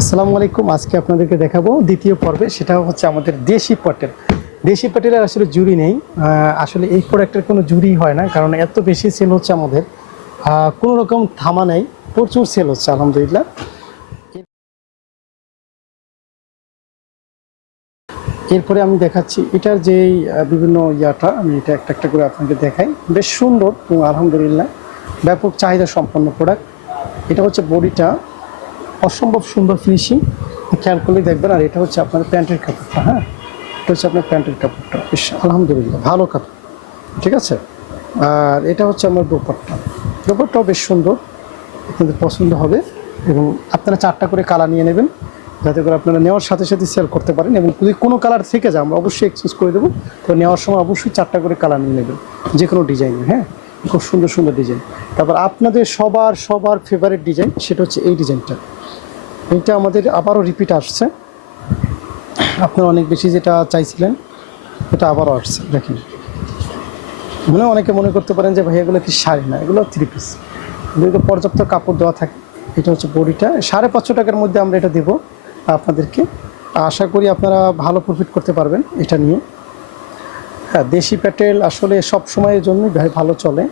আসসালামু আলাইকুম। আজকে আপনাদেরকে দেখাবো দ্বিতীয় পর্বে। সেটা হচ্ছে আমাদের দেশি পটেল। দেশি পটেলের আসলে জুরি নেই। আসলে এই প্রোডাক্টের কোনো জুরি হয় না, কারণ এত বেশি সেল হচ্ছে আমাদের। কোনো রকম থামা নেই। প্রচুর সেল হচ্ছে, আলহামদুলিল্লাহ। এরপরে আমি দেখাচ্ছি এটার যে বিভিন্ন ইয়াটা, আমি এটা একটা একটা করে আপনাকে দেখাই। বেশ সুন্দর এবং আলহামদুলিল্লাহ। ব্যাপক চাহিদা সম্পন্ন প্রোডাক্ট এটা হচ্ছে বডিটা অসম্ভব সুন্দর ফিনিশিং খেয়াল করলে দেখবেন, আর এটা হচ্ছে আপনার প্যান্টের কাপড়টা হ্যাঁ? এটা হচ্ছে আপনার প্যান্টের কাপড়টা। বেশ আলহামদুলিল্লাহ, ভালো কাপড়। ঠিক আছে? আর এটা হচ্ছে আমার দোপাট্টা। দোপাট্টাও বেশ সুন্দর, আপনাদের পছন্দ হবে। এবং আপনারা চারটা করে কালার নিয়ে নেবেন, যাতে করে আপনারা নেওয়ার সাথে সাথে সেল করতে পারেন। এবং যদি কোনো কালার থেকে যায়, আমরা অবশ্যই এক্সচেঞ্জ করে দেবো। তো নেওয়ার সময় অবশ্যই চারটা করে কালার নিয়ে নেবেন যে কোনো ডিজাইনে হ্যাঁ? খুব সুন্দর সুন্দর ডিজাইন তারপর আপনাদের সবার সবার ফেভারিট ডিজাইন সেটা হচ্ছে এই ডিজাইনটা এইটা আমাদের আবারও রিপিট আসছে। আপনারা অনেক বেশি যেটা চাইছিলেন, এটা আবারও আসছে, দেখেন। মানে অনেকে মনে করতে পারেন যে, ভাই, এগুলো কি শাড়ি না? এগুলো থ্রি পিস এগুলো পর্যাপ্ত কাপড় দেওয়া থাকে, এটা হচ্ছে বডিটা। সাড়ে পাঁচশো টাকার মধ্যে আমরা এটা দেবো আপনাদেরকে। আশা করি আপনারা ভালো প্রফিট করতে পারবেন এটা নিয়ে। হ্যাঁ দেশি প্যাটেল আসলে সব সময়ের জন্যই ভাই ভালো চলে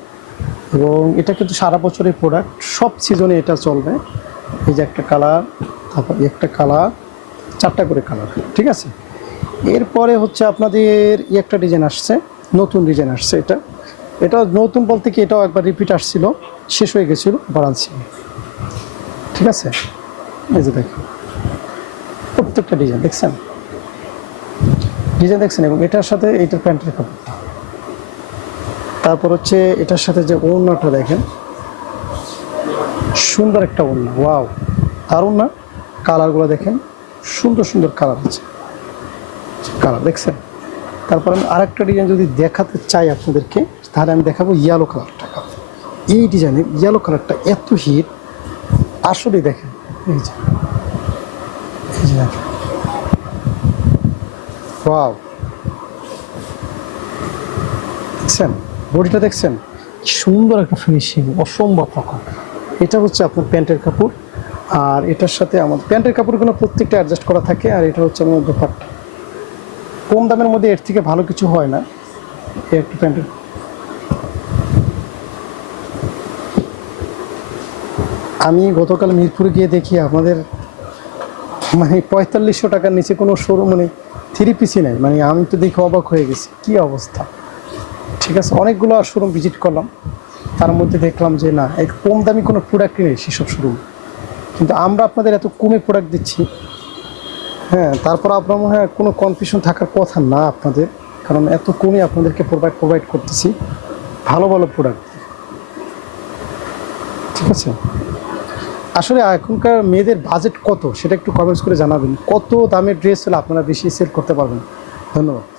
এবং এটা কিন্তু সারা বছরের প্রোডাক্ট সব সিজনে এটা চলবে। এই যে একটা কালার তারপর একটা কালার চারটা করে কালার ঠিক আছে? এরপরে হচ্ছে আপনাদের একটা ডিজাইন আসছে, নতুন ডিজাইন আসছে এটা। এটা নতুন বলতে কি এটাও একবার রিপিট আসছিল, শেষ হয়ে গেছিল বারাণসী ঠিক আছে? এই যে দেখুন, প্রত্যেকটা ডিজাইন দেখছেন? ডিজাইন দেখছেন এবং এটার সাথে এটার প্যান্টের কাপড়টা তারপর হচ্ছে এটার সাথে যে ওড়নাটা দেখেন, সুন্দর একটা ওড়না, ওয়াও। দারুণ না কালারগুলো দেখেন, সুন্দর সুন্দর কালার আছে। কালার, দেখছেন? তারপর আমি আরেকটা ডিজাইন যদি দেখাতে চাই আপনাদেরকে, তাহলে আমি দেখাবো ইয়েলো কালারটা। এই ডিজাইনের ইয়েলো কালারটা এত হিট আসলে দেখেন, এই যে এই যে দেখেন। ওয়াও দেখছেন? বডিটা দেখছেন? সুন্দর একটা ফিনিশিং অসম্ভব রকম। এটা হচ্ছে আপনার প্যান্টের কাপড় আর এটার সাথে আমার প্যান্টের কাপড়গুলো প্রত্যেকটা অ্যাডজাস্ট করা থাকে আর এটা হচ্ছে আমার দোপাট্টা। কম দামের মধ্যে এর থেকে ভালো কিছু হয় না। এই একটা প্যান্টের আমি গতকাল মিরপুরে গিয়ে দেখি আপনাদের মানে পঁয়তাল্লিশশো টাকার নিচে কোনো শোরুম মানে থ্রি পিসি নাই। মানে আমি তো দেখে অবাক হয়ে গেছি। কি অবস্থা? ঠিক আছে, অনেকগুলো শোরুম ভিজিট করলাম। তার মধ্যে দেখলাম যে না এক কম দামি কোনো প্রোডাক্টই নেই সেসব শোরুম কিন্তু আমরা আপনাদের এত কমে প্রোডাক্ট দিচ্ছি। হ্যাঁ তারপর আপনার মনে হয় কোনো কনফিউশন থাকার কথা না আপনাদের। কারণ এত কমে আপনাদেরকে প্রোডাক্ট প্রোভাইড করতেছি। ভালো ভালো প্রোডাক্ট ঠিক আছে? আসলে এখনকার মেয়েদের বাজেট কত? সেটা একটু কমেন্টস করে জানাবেন। কত দামের ড্রেস হলে আপনারা বেশি সেল করতে পারবেন? ধন্যবাদ।